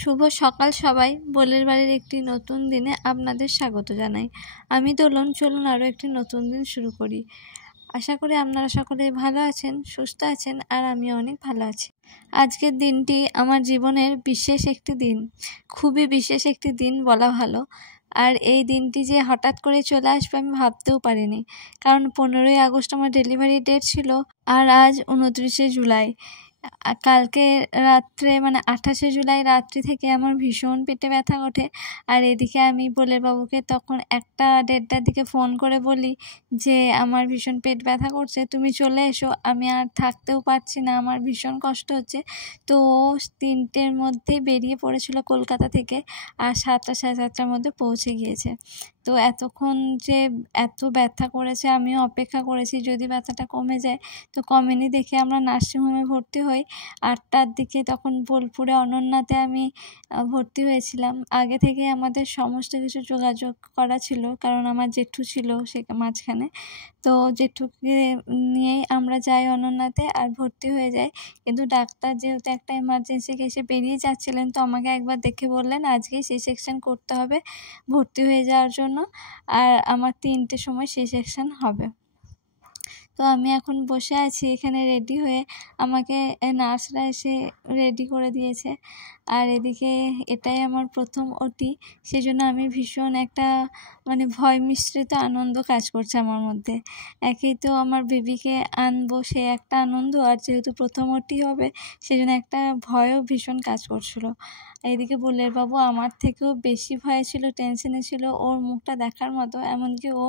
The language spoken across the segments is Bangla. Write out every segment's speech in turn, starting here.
শুভ সকাল সবাই। বোলের বাড়ির একটি নতুন দিনে আপনাদের স্বাগত জানাই। আমি দোলন। চলুন আরও একটি নতুন দিন শুরু করি। আশা করি আপনারা সকলে ভালো আছেন, সুস্থ আছেন, আর আমি অনেক ভালো আছি। আজকের দিনটি আমার জীবনের বিশেষ একটি দিন, খুবই বিশেষ একটি দিন বলা ভালো। আর এই দিনটি যে হঠাৎ করে চলে আসবে আমি ভাবতেও পারিনি, কারণ 15ই আগস্ট আমার ডেলিভারি ডেট ছিল, আর আজ 29শে জুলাই। কালকে রাত্রে মানে 28শে জুলাই রাত্রি থেকে আমার ভীষণ পেটে ব্যথা ওঠে। আর এদিকে আমি বোলের বাবুকে তখন 1টা-1:30টার দিকে ফোন করে বলি যে আমার ভীষণ পেট ব্যথা করছে, তুমি চলে এসো, আমি আর থাকতেও পারছি না, আমার ভীষণ কষ্ট হচ্ছে। তো ও 3টের মধ্যেই বেরিয়ে পড়েছিল কলকাতা থেকে, আর 7টা সাড়ে 7টার মধ্যে পৌঁছে গিয়েছে। তো এতক্ষণ যে এত ব্যথা করেছে আমিও অপেক্ষা করেছি যদি ব্যথাটা কমে যায়। তো কমেনি দেখে আমরা নার্সিংহোমে ভর্তি হই 8টার দিকে। তখন বোলপুরে অনন্যাতে আমি ভর্তি হয়েছিলাম। আগে থেকে আমাদের সমস্ত কিছু যোগাযোগ করা ছিল, কারণ আমার জেঠু ছিল সে মাঝখানে। তো জেঠুকে নিয়েই আমরা যাই অনন্যাতে আর ভর্তি হয়ে যাই। কিন্তু ডাক্তার যেহেতু একটা এমার্জেন্সি কেসে বেরিয়ে যাচ্ছিলেন, তো আমাকে একবার দেখে বললেন আজকেই সি সেকশন করতে হবে ভর্তি হয়ে যাওয়ার জন্য, আর আমার 3টের সময় সি সেকশন হবে। তো আমি এখন বসে আছি এখানে রেডি হয়ে, আমাকে নার্সরা এসে রেডি করে দিয়েছে। আর এদিকে এটাই আমার প্রথম ওটি, সেজন্য আমি ভীষণ একটা মানে ভয় মিশ্রিত আনন্দ কাজ করছে আমার মধ্যে। একেই তো আমার বেবিকে আনবো, সে একটা আনন্দ, আর যেহেতু প্রথম ওটি হবে সেজন্য একটা ভয়ও ভীষণ কাজ করছিল। এদিকে বোলের বাবু আমার থেকেও বেশি ভয়ে ছিল, টেনশনে ছিল, ওর মুখটা দেখার মতো। এমনকি ও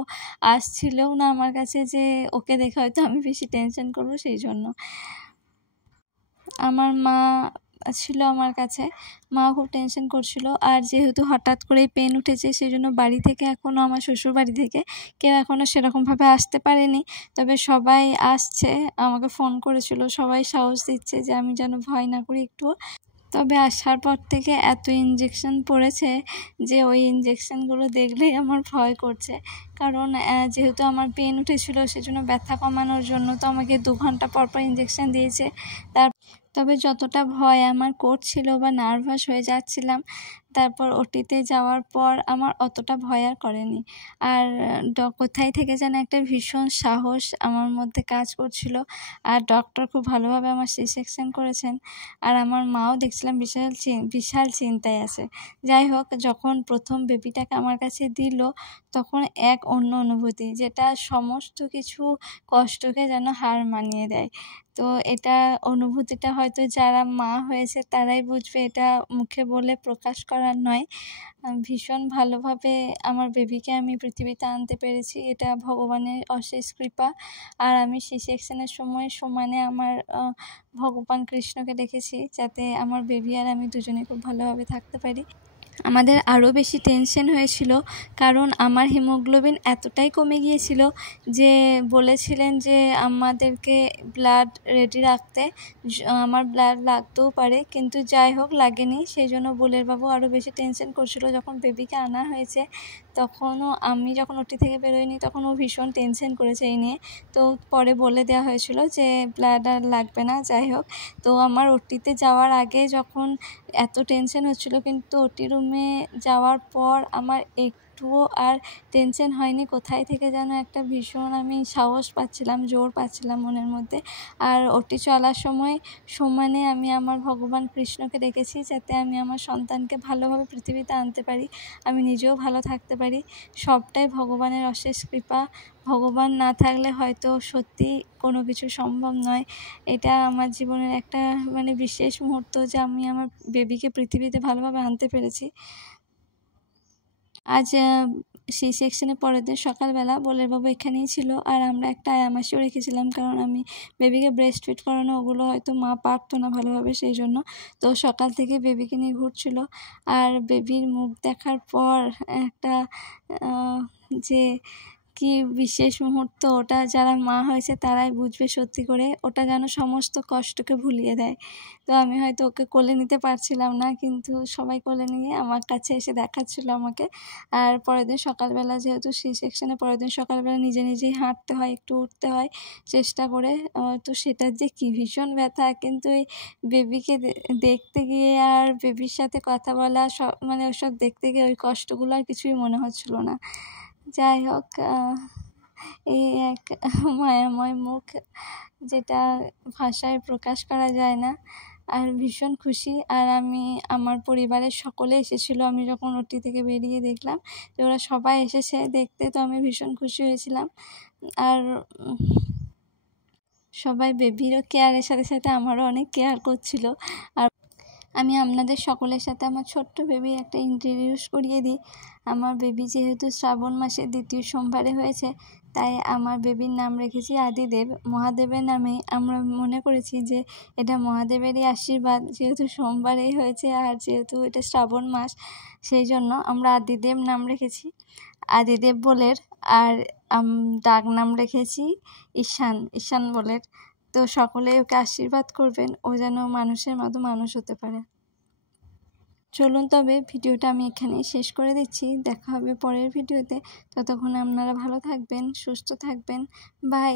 আসছিলও না আমার কাছে যে ওকে দেখে হয়তো আমি বেশি টেনশন করবো সেই জন্য। আমার মা ছিল আমার কাছে, মাও খুব টেনশন করছিল। আর যেহেতু হঠাৎ করেই পেন উঠেছে সেই জন্য বাড়ি থেকে এখনও আমার শ্বশুর বাড়ি থেকে কেউ এখনও সেরকমভাবে আসতে পারেনি। তবে সবাই আসছে, আমাকে ফোন করেছিল, সবাই সাহস দিচ্ছে যে আমি যেন ভয় না করি একটুও। তবে আসার পর থেকে এত ইঞ্জেকশন পড়েছে যে ওই ইঞ্জেকশনগুলো দেখলেই আমার ভয় করছে। কারণ যেহেতু আমার পেন উঠেছিল সেজন্য ব্যথা কমানোর জন্য তো আমাকে 2 ঘন্টা পর পর ইঞ্জেকশন দিয়েছে। তবে যতটা ভয় আমার করছিল বা নার্ভাস হয়ে যাচ্ছিলাম, তারপর ওটিতে যাওয়ার পর আমার অতটা ভয় আর করেনি। আর কোথায় থেকে যেন একটা ভীষণ সাহস আমার মধ্যে কাজ করছিল। আর ডক্টর খুব ভালোভাবে আমার সি সেকশন করেছেন। আর আমার মাও দেখছিলাম বিশাল চিন্তায় আছে। যাই হোক, যখন প্রথম বেবিটাকে আমার কাছে দিল তখন এক অন্য অনুভূতি, যেটা সমস্ত কিছু কষ্টকে যেন হার মানিয়ে দেয়। তো এটা অনুভূতিটা হয়তো যারা মা হয়েছে তারাই বুঝবে, এটা মুখে বলে প্রকাশ করার নয়। ভীষণ ভালোভাবে আমার বেবিকে আমি পৃথিবীতে আনতে পেরেছি, এটা ভগবানের অশেষ কৃপা। আর আমি সি সেকশনের সময় সমানে আমার ভগবান কৃষ্ণকে দেখেছি, যাতে আমার বেবি আর আমি দুজনে খুব ভালোভাবে থাকতে পারি। আমাদের আরও বেশি টেনশন হয়েছিল, কারণ আমার হিমোগ্লোবিন এতটাই কমে গিয়েছিল যে বলেছিলেন যে আমাদেরকে ব্লাড রেডি রাখতে। আমার ব্লাড লাগতেও পারে, কিন্তু যাই হোক লাগেনি। সেই জন্য বোলের বাবু আরও বেশি টেনশন করছিল। যখন বেবিকে আনা হয়েছে তখনও আমি যখন ওটি থেকে বেরোয়নি তখন ও ভীষণ টেনশন করেছে এই নিয়ে। তো পরে বলে দেওয়া হয়েছিল যে ব্লাড আর লাগবে না। যাই হোক, তো আমার ওটিতে যাওয়ার আগে যখন এত টেনশন হচ্ছিল, কিন্তু ওটি রুমে যাওয়ার পর আমার একটুও আর টেনশন হয়নি। কোথায় থেকে যেন একটা ভীষণ আমি সাহস পাচ্ছিলাম, জোর পাচ্ছিলাম মনের মধ্যে। আর ওটি চলার সময় সমানে আমি আমার ভগবান কৃষ্ণকে ডেকেছি, যাতে আমি আমার সন্তানকে ভালোভাবে পৃথিবীতে আনতে পারি, আমি নিজেও ভালো থাকতে পারি। সবটাই ভগবানের অশেষ কৃপা। ভগবান না থাকলে হয়তো সত্যি কোনো কিছু সম্ভব নয়। এটা আমার জীবনের একটা মানে বিশেষ মুহূর্ত যে আমি আমার বেবিকে পৃথিবীতে ভালোভাবে আনতে পেরেছি। আজ সি সেকশনের পরের দিন সকালবেলা বোলের বাবু এখানেই ছিল, আর আমরা একটা আয়ামাসিও রেখেছিলাম, কারণ আমি বেবিকে ব্রেস্ট ফিড করানো ওগুলো হয়তো মা পারতো না ভালোভাবে সেই জন্য। তো সকাল থেকে বেবিকে নিয়ে ঘুরছিল। আর বেবির মুখ দেখার পর একটা যে কি বিশেষ মুহূর্ত ওটা, যারা মা হয়েছে তারাই বুঝবে সত্যি করে। ওটা যেন সমস্ত কষ্টকে ভুলিয়ে দেয়। তো আমি হয়তো ওকে কোলে নিতে পারছিলাম না, কিন্তু সবাই কোলে নিয়ে আমার কাছে এসে দেখাচ্ছিল আমাকে। আর পরের দিন সকালবেলা, যেহেতু সি সেকশনে পরের দিন সকালবেলা নিজে নিজেই হাঁটতে হয়, একটু উঠতে হয় চেষ্টা করে, তো সেটার যে কী ভীষণ ব্যথা। কিন্তু এই বেবিকে দেখতে গিয়ে আর বেবির সাথে কথা বলা সব মানে ওসব দেখতে গিয়ে ওই কষ্টগুলো আর কিছুই মনে হচ্ছিল না। যাই হোক, এই এক মায়াময় মুখ, যেটা ভাষায় প্রকাশ করা যায় না। আর ভীষণ খুশি। আর আমি আমার পরিবারের সকলে এসেছিলো। আমি যখন ওটি থেকে বেরিয়ে দেখলাম যে ওরা সবাই এসেছে দেখতে, তো আমি ভীষণ খুশি হয়েছিলাম। আর সবাই বেবিরও কেয়ারের সাথে সাথে আমারও অনেক কেয়ার করছিল। আর আমি আপনাদের সকলের সাথে আমার ছোট্ট বেবি একটা ইন্ট্রোডিউস করিয়ে দিই। আমার বেবি যেহেতু শ্রাবণ মাসের 2য় সোমবারে হয়েছে, তাই আমার বেবির নাম রেখেছি আদিদেব। মহাদেবের নামে আমরা মনে করেছি যে এটা মহাদেবেরই আশীর্বাদ, যেহেতু সোমবারেই হয়েছে আর যেহেতু এটা শ্রাবণ মাস, সেই জন্য আমরা আদিদেব নাম রেখেছি, আদিদেব বলের। আর ডাক নাম রেখেছি ঈশান বলের। তো সকলে ওকে আশীর্বাদ করবেন, ও যেন মানুষের মতো মানুষ হতে পারে। চলুন তবে ভিডিওটা আমি এখানেই শেষ করে দিচ্ছি। দেখা হবে পরের ভিডিওতে। ততক্ষণ আপনারা ভালো থাকবেন, সুস্থ থাকবেন। বাই।